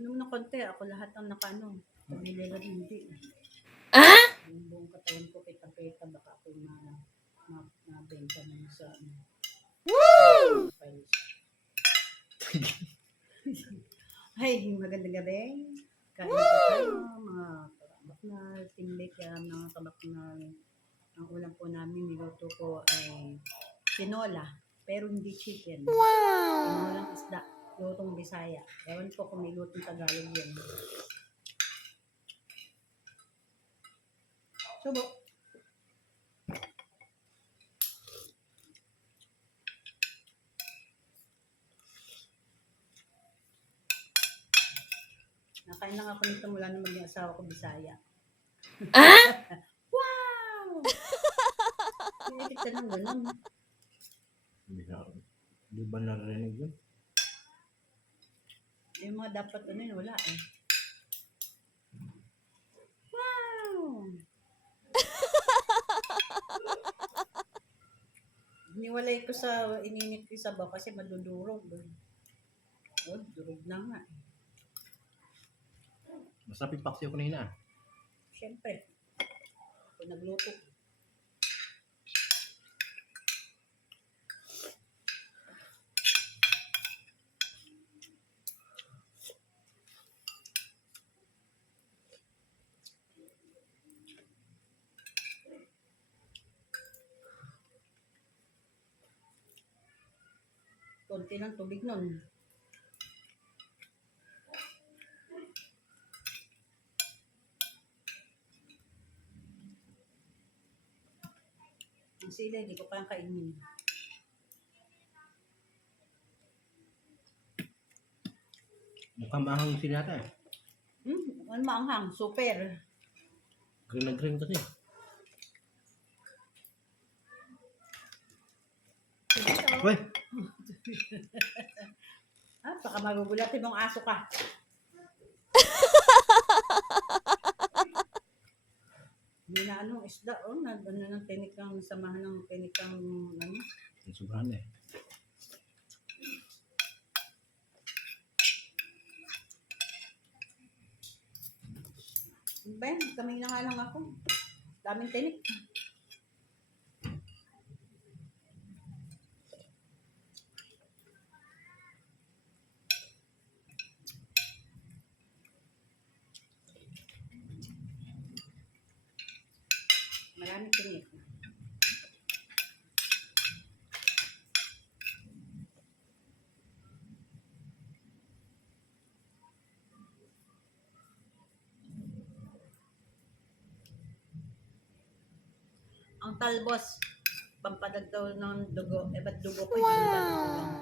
Ano mo ng konti, ako lahat ang nakano. Nilera hindi. Yung buong katawan ko kita-kita, baka ako mabenta na sa files. Ay, magandang gabi. Kain po tayo, mga kabaknal, timbik, mga kabaknal. Ang ulam po namin, niluto ko ay tinola, pero hindi chicken. Tinolang isda, lutong Bisaya. Ewan ko kung may lutong Tagalog yun. Subo. Nakain lang ako nito mula nung maging asawa ko Bisaya. Wow! Pinitik ka ng ganun. Di ba narinig yun? Yung mga dapat ano yun, wala eh. Wow! Iniwalay ko sa ininit ko sa baw kasi madudurog. Oh, durog na nga. Masapit paksi ako na hina. Siyempre, ako nagluto. Konti ng tubig nun. Ang sila, hindi ko kayang kainin. Mukhang maanghang sila yata eh. Ano maanghang? Super. Green na green kasi. Uy! Baka magugulatin mong aso ka. Hindi na anong isda, ng tinikang, samahan ng tinikang, Sobrahan eh. Ben, kami na nga lang ako. Daming tinik. Maraming tinik. Ang talbos, pampadag daw ng dugo. Ba't dugo ko hindi nadadagdagan?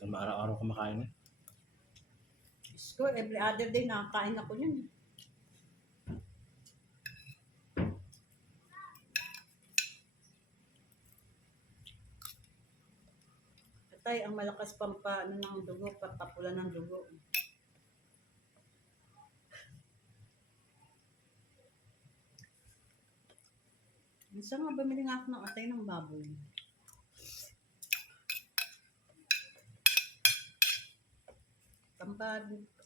Saan araw-araw kumakain eh. Ko, every other day nakakain ako yun. Patay, ang malakas ng dugo, papapula ng dugo. Minsan nga bumili nga ako ng atay ng baboy.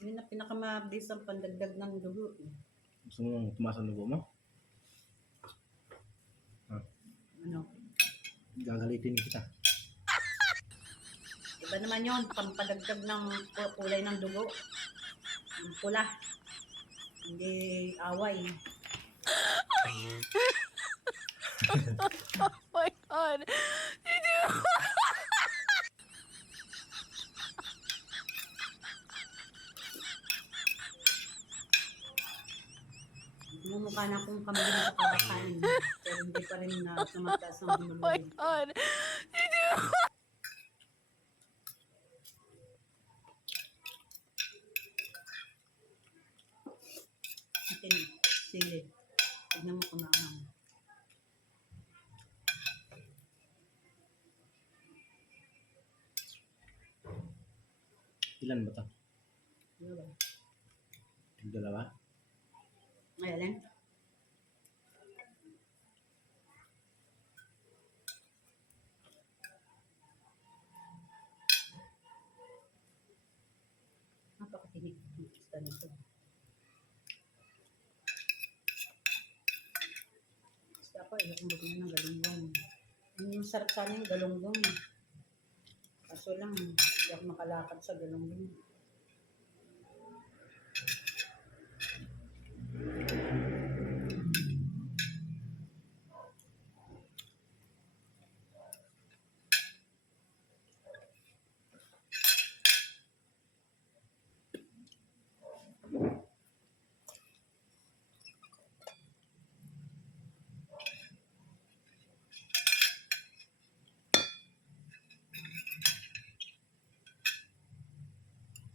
Yun na pinakamabilis ang pandagdag ng dugo. Gusto mo tumaas ang dugo mo? Ano? Gagalitin kita. Iba naman yun, pampadagdag ng kulay ng dugo. Ang pula. Hindi away. Oh my God. Mumukha na akong kambing sa kakakain. Pero hindi pa rin na tumataas ng Oh my hemoglobin. God. Tinik, silid. Tignan mo kumaahang. Ilan ba ito? Ano ba? Dalawa? Ngayon, ganito. Basta ako, inumbog na ng galunggong. Ang masarap sana yung galunggong. Kaso lang, hindi ako makalakad sa galunggong.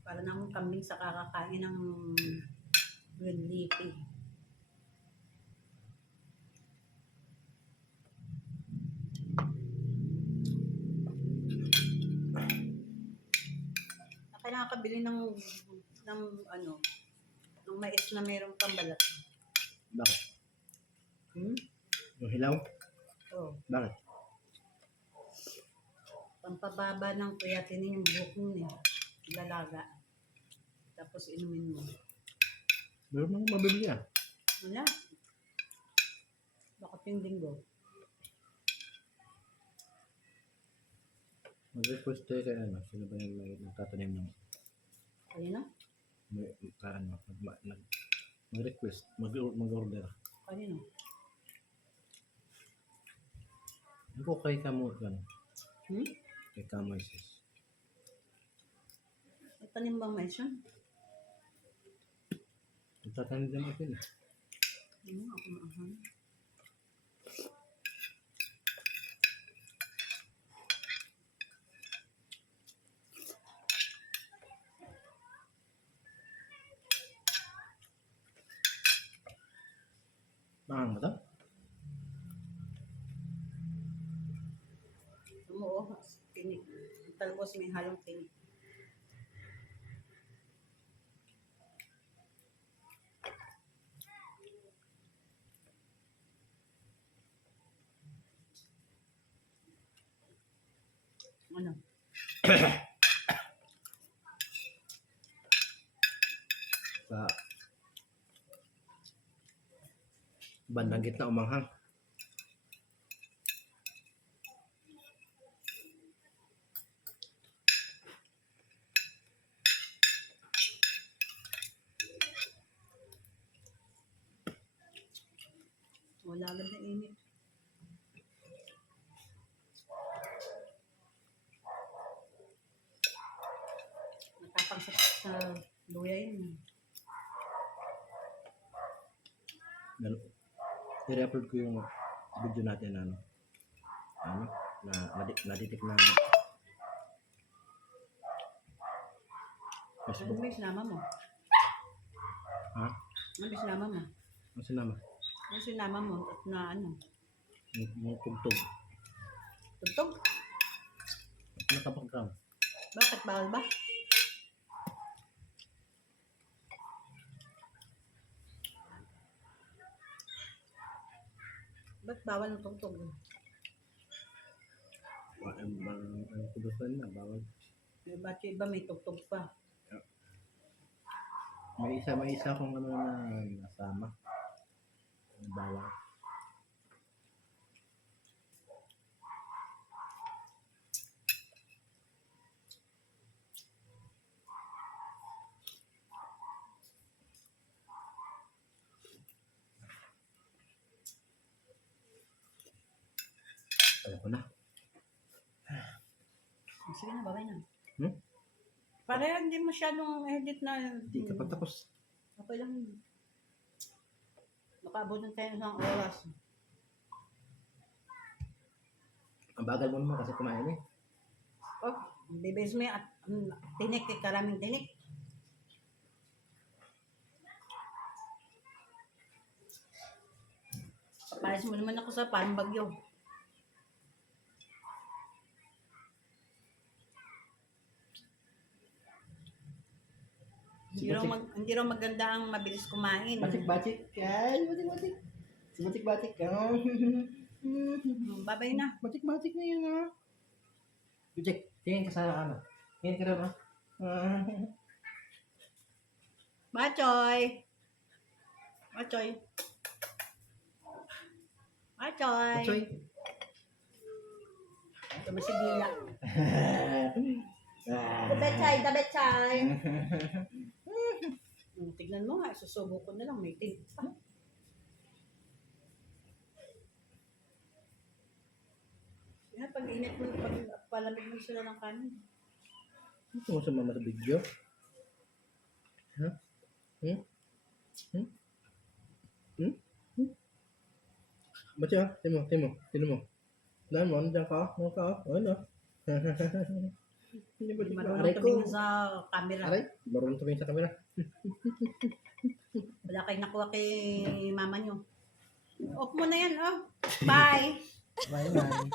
Para namang kambing sa kakakain ng green leafy. Nakakabili ng ano, ng mais na mayroong pambalat. Bakit? Hmm? Yung hilaw? Oh, Bakit? pampababa ng creatinine yung buhok mo eh. Lalaga. Tapos inumin mo. Meron mga mabibili ah. Wala. Bakit yung linggo? Mag-request tayo kaya ano. Sino ba yung nagtatanim ng Kanina? mag-request, mag-order. Kanina? Ano ko kay Kamo, ano? Hmm? Kay Kamo Isis. May tanim bang mais yun? Nagtatanim din ako yun eh. Ako maahan. Maang ba ito? Oo, tinik. Talbos may halong tinik. Ano? Sa bandang gitna umanghang. Wala agad na init. Matapang sa luya yun. I-upload ko yung video natin na naditik na Ano Facebook. ba yung sinama mo? Ha? Ano ba yung sinama mo? Ang sinama? Ano sinama mo? At na ano? Yung tugtog. Tugtog? Nakapag-ground. Bakit bawal ba? Ba't bawal ng tugtog? Ang kudusan na, bawal. Ba't yung iba may tugtog pa? May isa akong ano na nasama. Bawal. Alam ko na. Sige na, babay na. Hmm? Para hindi masyadong edit na. Hindi ka pa tapos. Okay lang. Makaabot ng tayo ng oras. Ang bagal mo naman kasi kumain eh. Oh, bibis mo at tinik, karaming tinik. Papalis mo naman ako sa parang bagyo. Hindi raw maganda ang mabilis kumain. Batik-batik. Ay, batik-batik. Si batik-batik ka. Babay na. Batik-batik na yun ha. Jack, tingin ka sa ano. Tingin ka daw ha. Machoy! Machoy! Machoy! Machoy. Ito ba si Dila? Dabetchay! Tignan mo nga, susubo ko na lang, may tint pa. Yan, pag init mo, pag palamig mo sila ng kanin. Ito mo sa mama sa video. Ha? Hmm? Hmm? Hmm? Hmm? Ba't siya? Tino mo. Dahil mo, ano dyan ka? Ano ka? Ano? Hindi ba Hindi dito? marunong Aray ko. tumingin sa camera. Aray, marunong tumingin sa camera. Wala kayong nakuha kay mama nyo. Off mo na yan, oh. Bye! Bye, bye.